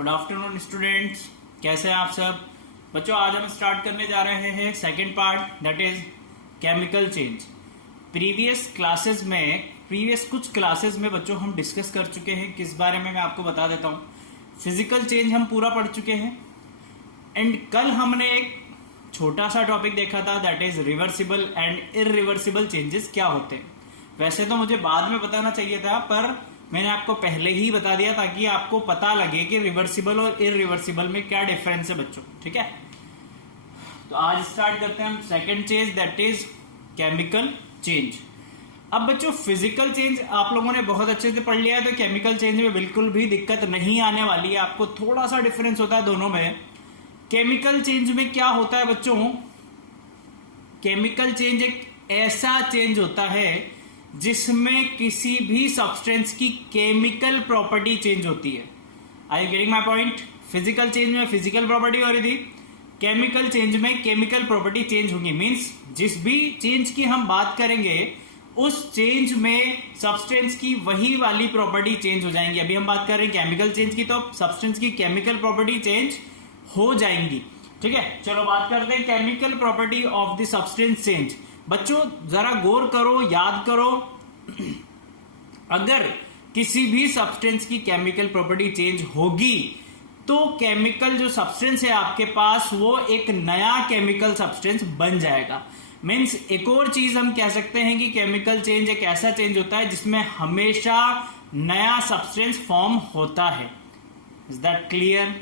Good afternoon students, कैसे हैं आप सब बच्चों। आज हम स्टार्ट करने जा रहे हैं second part, that is chemical change. Previous कुछ क्लासेस में बच्चों हम डिस्कस कर चुके हैं। किस बारे में मैं आपको बता देता हूँ। फिजिकल चेंज हम पूरा पढ़ चुके हैं एंड कल हमने एक छोटा सा टॉपिक देखा था, that is reversible and irreversible changes क्या होते हैं। वैसे तो मुझे बाद में बताना चाहिए था, पर मैंने आपको पहले ही बता दिया ताकि आपको पता लगे कि रिवर्सिबल और इरिवर्सिबल में क्या डिफरेंस है बच्चों। ठीक है, तो आज स्टार्ट करते हैं हम second change, that is chemical change. अब बच्चों फिजिकल चेंज आप लोगों ने बहुत अच्छे से पढ़ लिया है, तो केमिकल चेंज में बिल्कुल भी दिक्कत नहीं आने वाली है। आपको थोड़ा सा डिफरेंस होता है दोनों में। केमिकल चेंज में क्या होता है बच्चों, केमिकल चेंज एक ऐसा चेंज होता है जिसमें किसी भी सब्सटेंस की केमिकल प्रॉपर्टी चेंज होती है। Are you getting my point. Physical change में फिजिकल प्रॉपर्टी हो रही थी, केमिकल चेंज में केमिकल प्रॉपर्टी चेंज होगी। मींस जिस भी चेंज की हम बात करेंगे उस चेंज में सब्सटेंस की वही वाली प्रॉपर्टी चेंज हो जाएंगी। अभी हम बात कर रहे हैं केमिकल चेंज की, तो सब्सटेंस की केमिकल प्रॉपर्टी चेंज हो जाएंगी। ठीक है, चलो बात करते हैं chemical property of the substance change. बच्चों जरा गौर करो, याद करो, अगर किसी भी सब्सटेंस की केमिकल प्रॉपर्टी चेंज होगी तो केमिकल जो सब्सटेंस है आपके पास वो एक नया केमिकल सब्सटेंस बन जाएगा। मींस एक और चीज हम कह सकते हैं कि केमिकल चेंज एक ऐसा चेंज होता है जिसमें हमेशा नया सब्सटेंस फॉर्म होता है। Is that clear?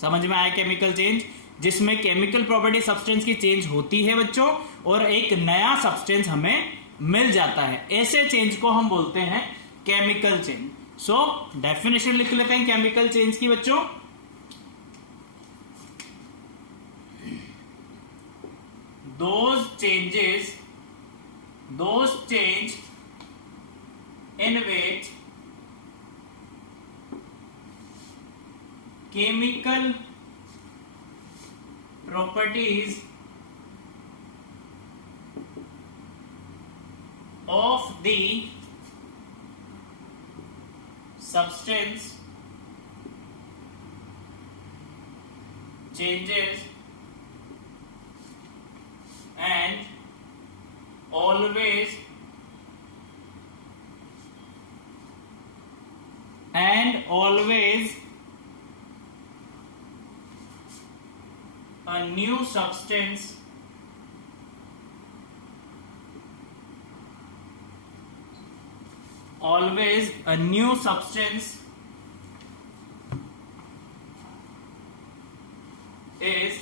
समझ में आया? केमिकल चेंज जिसमें केमिकल प्रॉपर्टी सब्सटेंस की चेंज होती है बच्चों और एक नया सब्सटेंस हमें मिल जाता है, ऐसे चेंज को हम बोलते हैं केमिकल चेंज। सो डेफिनेशन लिख लेते हैं केमिकल चेंज की बच्चों। those change in which chemical properties of the substance changes and always a new substance is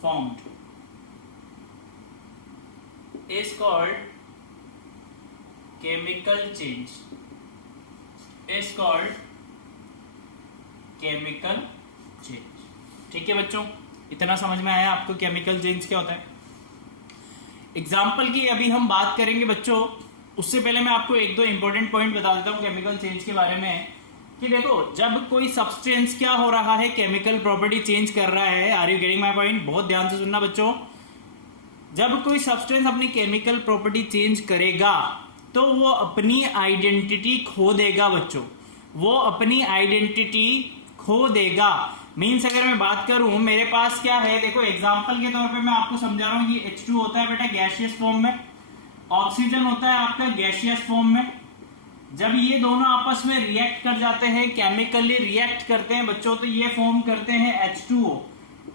formed, is called chemical change, is called chemical change। ठीक है बच्चों, इतना समझ में आया आपको केमिकल चेंज क्या होता है। एग्जाम्पल की अभी हम बात करेंगे बच्चों, उससे पहले मैं आपको एक दो इंपॉर्टेंट पॉइंट बता देता हूं केमिकल चेंज के बारे में। कि देखो जब कोई सब्सटेंस क्या हो रहा है, केमिकल प्रॉपर्टी चेंज कर रहा है। Are you getting my point? बहुत ध्यान से सुनना बच्चों। जब कोई सब्सटेंस अपनी केमिकल प्रॉपर्टी चेंज करेगा तो वो अपनी आइडेंटिटी खो देगा बच्चों, वो अपनी आइडेंटिटी खो देगा। मीन्स अगर मैं बात करूं, मेरे पास क्या है, देखो एग्जांपल के तौर पे मैं आपको समझा रहा हूं कि H2 होता है बेटा गैसियस फॉर्म में, ऑक्सीजन होता है आपका गैसियस फॉर्म में। जब ये दोनों आपस में रिएक्ट कर जाते हैं, केमिकली रिएक्ट करते हैं बच्चों, तो ये फॉर्म करते हैं H2O।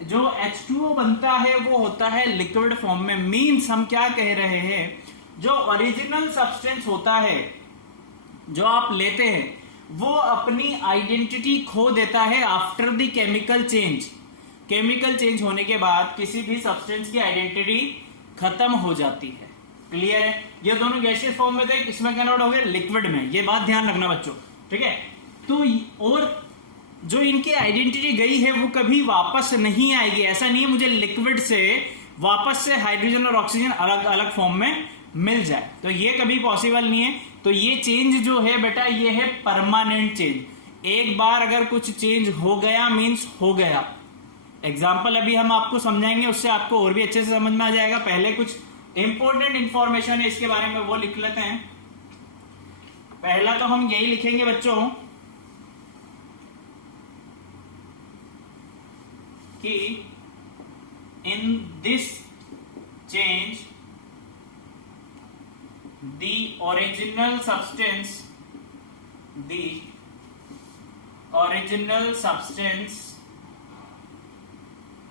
जो H2O बनता है वो होता है लिक्विड फॉर्म में। मींस हम क्या कह रहे हैं, जो ओरिजिनल सब्सटेंस होता है जो आप लेते हैं वो अपनी आइडेंटिटी खो देता है after the chemical change. Chemical change होने के बाद किसी भी सब्सटेंस की आइडेंटिटी खत्म हो जाती है। क्लियर है? ये दोनों गैसियस फॉर्म में थे, इसमें कन्वर्ट हो गए लिक्विड में। ये बात ध्यान रखना बच्चों, ठीक है। तो और जो इनकी आइडेंटिटी गई है वो कभी वापस नहीं आएगी। ऐसा नहीं है मुझे लिक्विड से वापस से हाइड्रोजन और ऑक्सीजन अलग अलग फॉर्म में मिल जाए, तो ये कभी पॉसिबल नहीं है। तो ये चेंज जो है बेटा ये है परमानेंट चेंज। एक बार अगर कुछ चेंज हो गया मींस हो गया। एग्जाम्पल अभी हम आपको समझाएंगे, उससे आपको और भी अच्छे से समझ में आ जाएगा। पहले कुछ इंपॉर्टेंट इंफॉर्मेशन है इसके बारे में, वो लिख लेते हैं। पहला तो हम यही लिखेंगे बच्चों कि in this change the original substance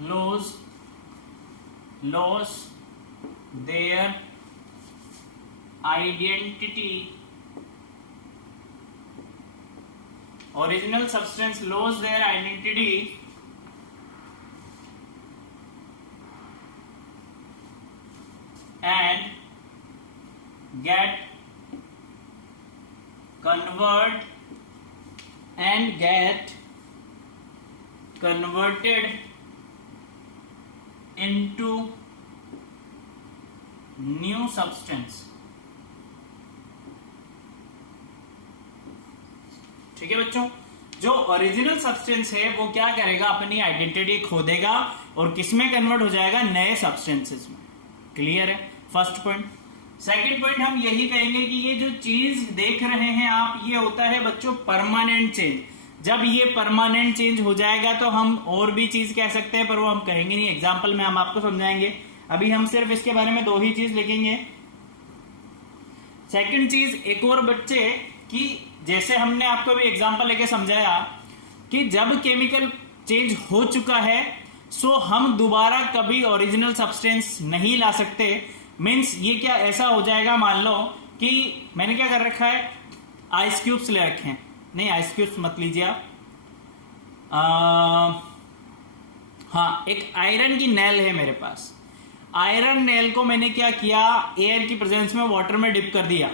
lose their identity. Original substance lose their identity and get converted into new substance. ठीक है बच्चों, जो ओरिजिनल सब्सटेंस है वो क्या करेगा, अपनी आइडेंटिटी खो देगा और किसमें कन्वर्ट हो जाएगा, नए सब्सटेंसेस में। क्लियर है फर्स्ट पॉइंट। सेकंड पॉइंट हम यही कहेंगे कि ये जो चीज देख रहे हैं आप, ये होता है बच्चों परमानेंट चेंज। जब ये परमानेंट चेंज हो जाएगा तो हम और भी चीज कह सकते हैं, पर वो हम कहेंगे नहीं, एग्जांपल में हम आपको समझाएंगे। अभी हम सिर्फ इसके बारे में दो ही चीज लिखेंगे। सेकंड चीज एक और बच्चे कि जैसे हमने आपको भी एग्जांपल लेके समझाया कि जब केमिकल चेंज हो चुका है सो हम दोबारा कभी ओरिजिनल सब्सटेंस नहीं ला सकते। मीन्स ये क्या ऐसा हो जाएगा, मान लो कि मैंने क्या कर रखा है, आइस क्यूब्स ले रखे हैं। नहीं, आइस क्यूब्स मत लीजिए आप। हाँ, एक आयरन की नेल है मेरे पास। आयरन नेल को मैंने क्या किया, एयर की प्रेजेंस में वाटर में डिप कर दिया।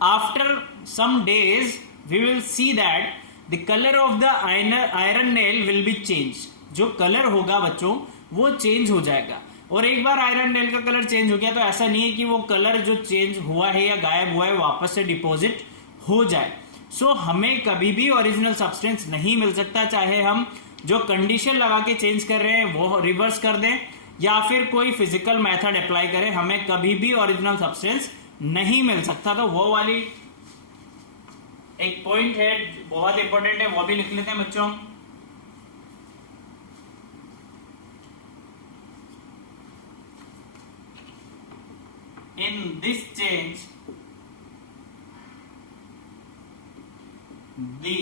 After some days we will see that the colour of the iron nail will be change. जो कलर होगा बच्चों वो चेंज हो जाएगा। और एक बार आयरन नेल का कलर चेंज हो गया तो ऐसा नहीं है कि वो कलर जो चेंज हुआ है या गायब हुआ है वापस से डिपॉजिट हो जाए। सो हमें कभी भी ओरिजिनल सब्सटेंस नहीं मिल सकता, चाहे हम जो कंडीशन लगा के चेंज कर रहे हैं वो रिवर्स कर दें या फिर कोई फिजिकल मेथड अप्लाई करें, हमें कभी भी ओरिजिनल सब्सटेंस नहीं मिल सकता। तो वो वाली एक पॉइंट है, बहुत इंपॉर्टेंट है, वो भी लिख लेते हैं बच्चों। In this change, the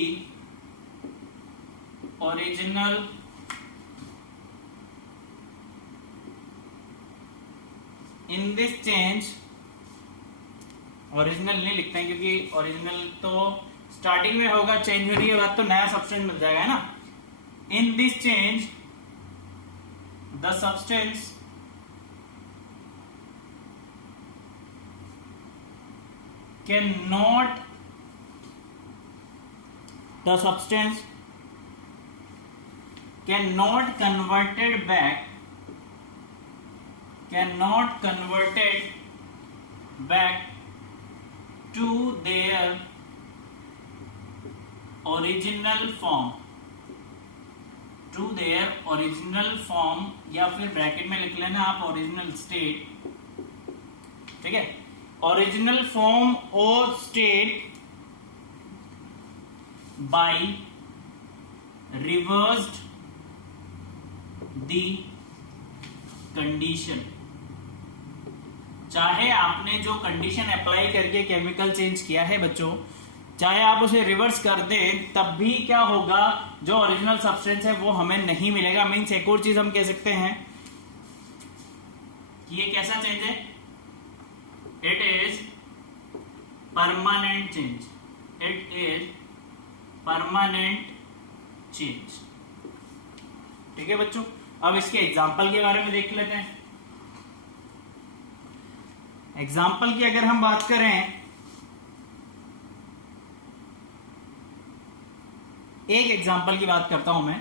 original original नहीं लिखते हैं क्योंकि ओरिजिनल तो स्टार्टिंग में होगा, चेंज हो रही है बात तो नया सब्सटेंस मिल जाएगा ना। In this change the substance cannot converted back to their original form या फिर ब्रैकेट में लिख लेना आप ओरिजिनल स्टेट। ठीक है, original form or state by reversed the condition। चाहे आपने जो कंडीशन अप्लाई करके केमिकल चेंज किया है बच्चों, चाहे आप उसे रिवर्स कर दें तब भी क्या होगा, जो ओरिजिनल सब्सटेंस है वो हमें नहीं मिलेगा। मीन्स एक और चीज हम कह सकते हैं कि ये कैसा चेंज है, it is permanent change। ठीक है बच्चों, अब इसके एग्जाम्पल के बारे में देख लेते हैं। एग्जाम्पल की अगर हम बात करें, एक एग्जाम्पल की बात करता हूं मैं,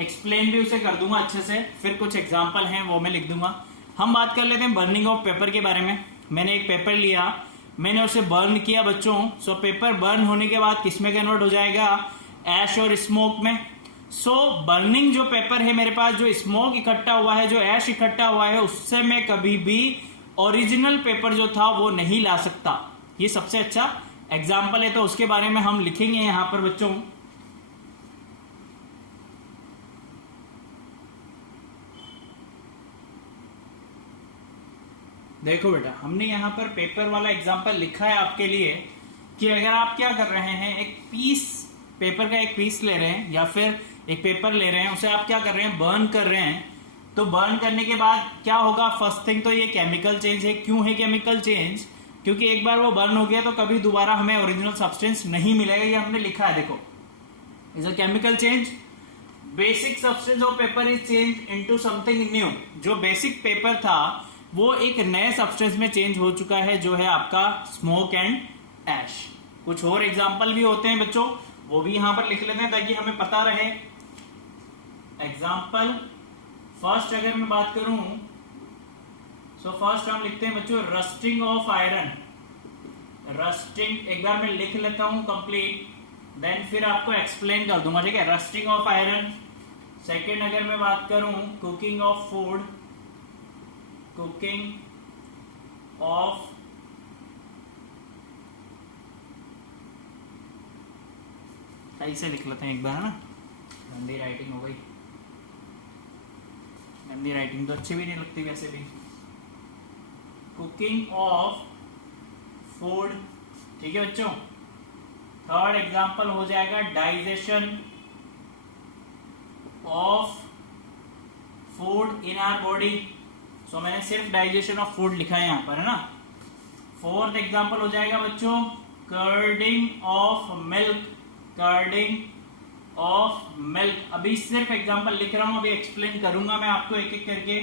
एक्सप्लेन भी उसे कर दूंगा अच्छे से, फिर कुछ एग्जाम्पल हैं वो मैं लिख दूंगा। हम बात कर लेते हैं बर्निंग ऑफ पेपर के बारे में। मैंने एक पेपर लिया, मैंने उसे बर्न किया बच्चों। सो पेपर बर्न होने के बाद किसमें कन्वर्ट हो जाएगा, ऐश और स्मोक में। सो बर्निंग जो पेपर है मेरे पास, जो स्मोक इकट्ठा हुआ है, जो ऐश इकट्ठा हुआ है, उससे मैं कभी भी ओरिजिनल पेपर जो था वो नहीं ला सकता। ये सबसे अच्छा एग्जाम्पल है, तो उसके बारे में हम लिखेंगे यहां पर बच्चों। देखो बेटा, हमने यहाँ पर पेपर वाला एग्जाम्पल लिखा है आपके लिए कि अगर आप क्या कर रहे हैं, एक पीस पेपर का एक पीस ले रहे हैं या फिर एक पेपर ले रहे हैं, उसे आप क्या कर रहे हैं, बर्न कर रहे हैं। तो बर्न करने के बाद क्या होगा, फर्स्ट थिंग तो ये केमिकल चेंज है। क्यों है केमिकल चेंज? क्योंकि एक बार वो बर्न हो गया तो कभी दोबारा हमें ओरिजिनल सब्सटेंस नहीं मिलेगा। ये हमने लिखा है, देखो, is a chemical change. Basic substance of paper is change into something new. जो बेसिक पेपर था वो एक नए सब्सटेंस में चेंज हो चुका है, जो है आपका स्मोक एंड ऐश। कुछ और एग्जाम्पल भी होते हैं बच्चों, वो भी यहां पर लिख लेते हैं ताकि हमें पता रहे। एग्जाम्पल फर्स्ट अगर मैं बात करूं, सो फर्स्ट हम लिखते हैं बच्चों रस्टिंग ऑफ आयरन। रस्टिंग एक बार मैं लिख लेता हूं कंप्लीट, देन फिर आपको एक्सप्लेन कर दूंगा, ठीक है। Rusting of iron. सेकेंड अगर मैं बात करूं cooking of food, cooking of सही से लिख लेते हैं एक बार, है ना, गंदी राइटिंग हो गई। गंदी राइटिंग तो अच्छी भी नहीं लगती वैसे भी। कुकिंग ऑफ फूड, ठीक है बच्चों। थर्ड एग्जांपल हो जाएगा digestion of food in our body. So मैंने सिर्फ डाइजेशन ऑफ फूड लिखा है यहां पर, है ना। फोर्थ एग्जांपल हो जाएगा बच्चों curding of milk. Curding of milk. अभी सिर्फ एग्जांपल लिख रहा हूं, अभी एक्सप्लेन करूंगा मैं आपको एक एक करके।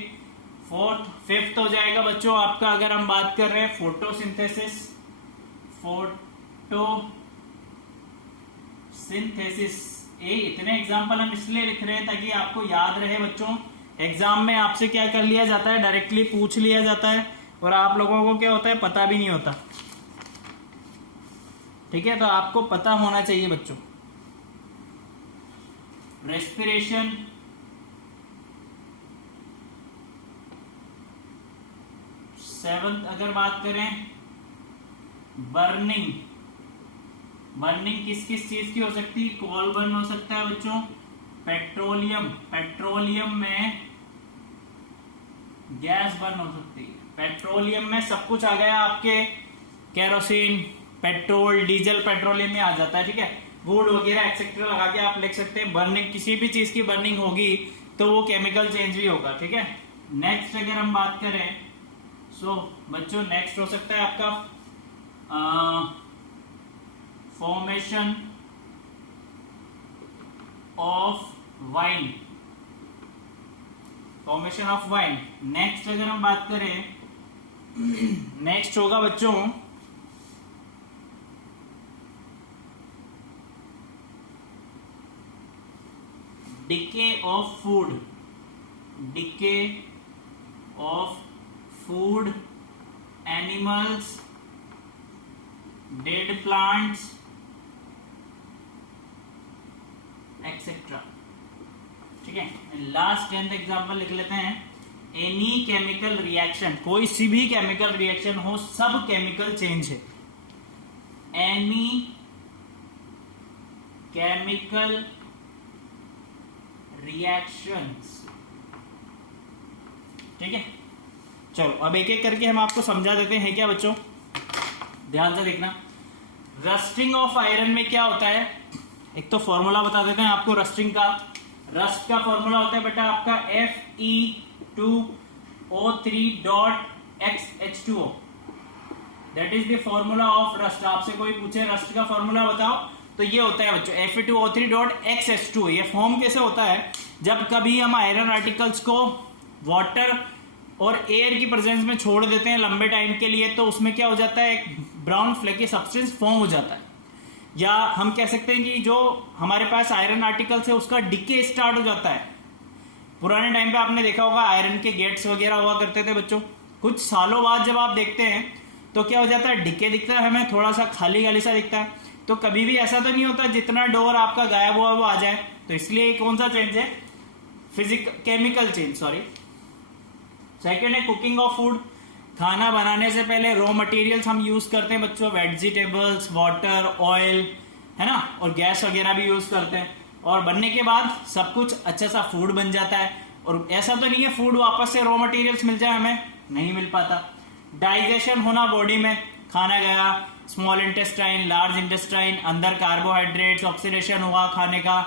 फिफ्थ हो जाएगा बच्चों आपका, अगर हम बात कर रहे हैं फोटोसिंथेसिस। फोटोसिंथेसिस। इतने एग्जांपल हम इसलिए लिख रहे हैं ताकि आपको याद रहे बच्चों। एग्जाम में आपसे क्या कर लिया जाता है, डायरेक्टली पूछ लिया जाता है और आप लोगों को क्या होता है, पता भी नहीं होता, ठीक है। तो आपको पता होना चाहिए बच्चों। रेस्पिरेशन, सेवंथ अगर बात करें बर्निंग। बर्निंग किस किस चीज की हो सकती है, कोल बर्न हो सकता है बच्चों, पेट्रोलियम, पेट्रोलियम में गैस बर्न हो सकती है। पेट्रोलियम में सब कुछ आ गया आपके, केरोसिन, पेट्रोल, डीजल पेट्रोलियम में आ जाता है, ठीक है। वुड वगैरह एक्सेट्रा लगा के आप लिख सकते हैं। बर्निंग, किसी भी चीज की बर्निंग होगी तो वो केमिकल चेंज भी होगा, ठीक है। नेक्स्ट अगर हम बात करें, सो बच्चों नेक्स्ट हो सकता है आपका formation of wine. Formation of wine. Next अगर हम बात करें, नेक्स्ट होगा बच्चों decay of food. Decay of food, animals, dead plants etcetera, ठीक है। लास्ट 10th एग्जांपल लिख लेते हैं एनी केमिकल रिएक्शन। कोई सी भी केमिकल रिएक्शन हो, सब केमिकल चेंज है। एनी केमिकल रिएक्शंस, ठीक है। चलो अब एक एक करके हम आपको समझा देते हैं क्या बच्चों, ध्यान से देखना। रस्टिंग ऑफ आयरन में क्या होता है, एक तो फॉर्मूला बता देते हैं आपको रस्टिंग का। रस्ट का फॉर्मूला होता है बेटा आपका Fe2O3.XH2O। That is the formula of rust. आपसे कोई पूछे रस्ट का फॉर्मूला बताओ तो ये होता है बच्चों Fe2O3.XH2O। ये फॉर्म कैसे होता है, जब कभी हम आयरन आर्टिकल्स को वाटर और एयर की प्रेजेंस में छोड़ देते हैं लंबे टाइम के लिए, तो उसमें क्या हो जाता है, एक ब्राउन फ्लेकी सब्सटेंस फॉर्म हो जाता है। या हम कह सकते हैं कि जो हमारे पास आयरन आर्टिकल्स है उसका डिके स्टार्ट हो जाता है। पुराने टाइम पे आपने देखा होगा आयरन के गेट्स वगैरह हुआ करते थे बच्चों। कुछ सालों बाद जब आप देखते हैं तो क्या हो जाता है, डिके दिखता है हमें, थोड़ा सा खाली खाली सा दिखता है। तो कभी भी ऐसा तो नहीं होता जितना डोर आपका गायब हुआ वो आ जाए। तो इसलिए कौन सा चेंज है, केमिकल चेंज, सॉरी। सेकेंड है कुकिंग ऑफ फूड। खाना बनाने से पहले रॉ मटेरियल्स हम यूज करते हैं बच्चों, वेजिटेबल्स, वाटर, ऑयल, है ना, और गैस वगैरह भी यूज करते हैं। और बनने के बाद सब कुछ अच्छा सा फूड बन जाता है। और ऐसा तो नहीं है फूड वापस से रॉ मटेरियल्स मिल जाए, हमें नहीं मिल पाता। डाइजेशन होना बॉडी में, खाना गया स्मॉल इंटेस्टाइन, लार्ज इंटेस्टाइन, अंदर कार्बोहाइड्रेट्स, ऑक्सीडेशन हुआ खाने का,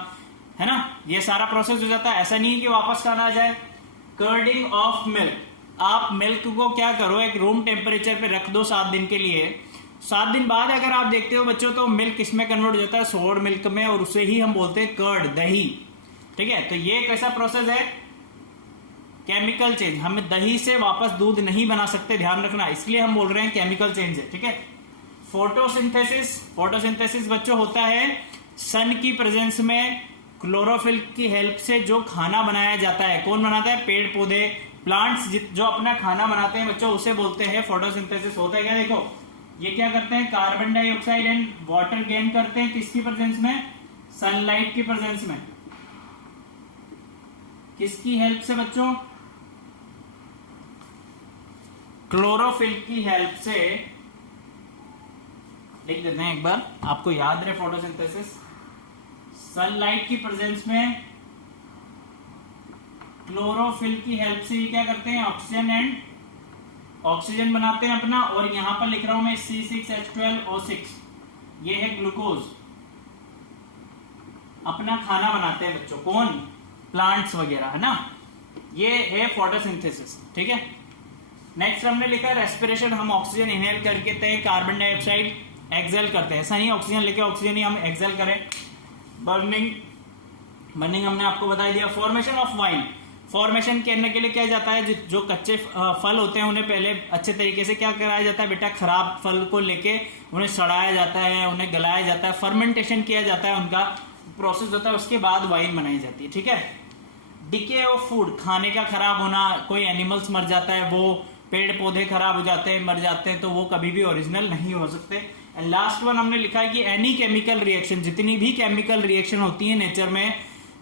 है ना, ये सारा प्रोसेस हो जाता है। ऐसा नहीं है कि वापस खाना आ जाए। कर्डिंग ऑफ मिल्क, आप मिल्क को क्या करो, एक रूम टेम्परेचर पे रख दो 7 दिन के लिए। 7 दिन बाद अगर आप देखते हो बच्चों तो मिल्क किसमें कन्वर्ट हो जाता है, सोर मिल्क में, और उसे ही हम बोलते हैं कर्ड, दही। ठीक है, तो ये कैसा प्रोसेस है, केमिकल चेंज। हम दही से वापस दूध नहीं बना सकते, ध्यान रखना, इसलिए हम बोल रहे हैं केमिकल चेंज है। ठीक है, फोटोसिंथेसिस, फोटोसिंथेसिस बच्चों होता है सन की प्रेजेंस में क्लोरोफिल की हेल्प से जो खाना बनाया जाता है। कौन बनाता है, पेड़ पौधे, प्लांट्स जो अपना खाना बनाते हैं बच्चों, उसे बोलते हैं फोटोसिंथेसिस। होता है क्या, देखो ये क्या करते हैं, carbon dioxide and water gain करते हैं किसकी प्रेजेंस में, सनलाइट की प्रेजेंस में। किसकी हेल्प से बच्चों, क्लोरोफिल की हेल्प से। लिख देते हैं एक बार, आपको याद रहे फोटोसिंथेसिस, सनलाइट की प्रेजेंस में क्लोरोफिल की हेल्प से ये क्या करते हैं, ऑक्सीजन एंड ऑक्सीजन बनाते हैं अपना। और यहां पर लिख रहा हूं मैं C6H12O6, ये है ग्लूकोज, अपना खाना बनाते हैं बच्चों। कौन, प्लांट्स वगैरह, है ना, ये है फोटोसिंथेसिस। ठीक है, नेक्स्ट हमने लिखा है रेस्पिरेशन, हम ऑक्सीजन इनहेल करके हैं, कार्बन डाइऑक्साइड एक्सेल करते हैं। ऐसा नहीं ऑक्सीजन लेके ऑक्सीजन ही हम एक्सेल करें। बर्निंग, बर्निंग हमने आपको बता दिया। फॉर्मेशन ऑफ वाइन, फॉर्मेशन करने के लिए क्या जाता है, जो कच्चे फल होते हैं उन्हें पहले अच्छे तरीके से क्या कराया जाता है बेटा, खराब फल को लेके उन्हें सड़ाया जाता है, उन्हें गलाया जाता है, फर्मेंटेशन किया जाता है, उनका प्रोसेस होता है, उसके बाद वाइन बनाई जाती है। ठीक है, डिके ऑफ फूड, खाने का खराब होना, कोई एनिमल्स मर जाता है, वो पेड़ पौधे खराब हो जाते हैं, मर जाते हैं, तो वो कभी भी ओरिजिनल नहीं हो सकते। एंड लास्ट वन हमने लिखा है कि एनी केमिकल रिएक्शन, जितनी भी केमिकल रिएक्शन होती है नेचर में,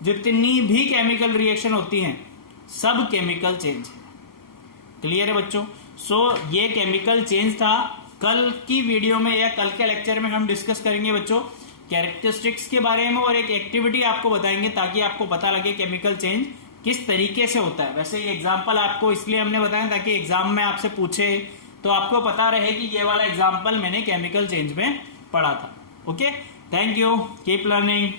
जितनी भी केमिकल रिएक्शन होती हैं सब केमिकल चेंज है। क्लियर है बच्चों? ये केमिकल चेंज था। कल की वीडियो में या कल के लेक्चर में हम डिस्कस करेंगे बच्चों कैरेक्टरिस्टिक्स के बारे में, और एक एक्टिविटी आपको बताएंगे ताकि आपको पता लगे केमिकल चेंज किस तरीके से होता है। वैसे ये एग्जाम्पल आपको इसलिए हमने बताया ताकि एग्जाम में आपसे पूछे तो आपको पता रहे कि ये वाला एग्जाम्पल मैंने केमिकल चेंज में पढ़ा था। Okay, thank you, keep learning.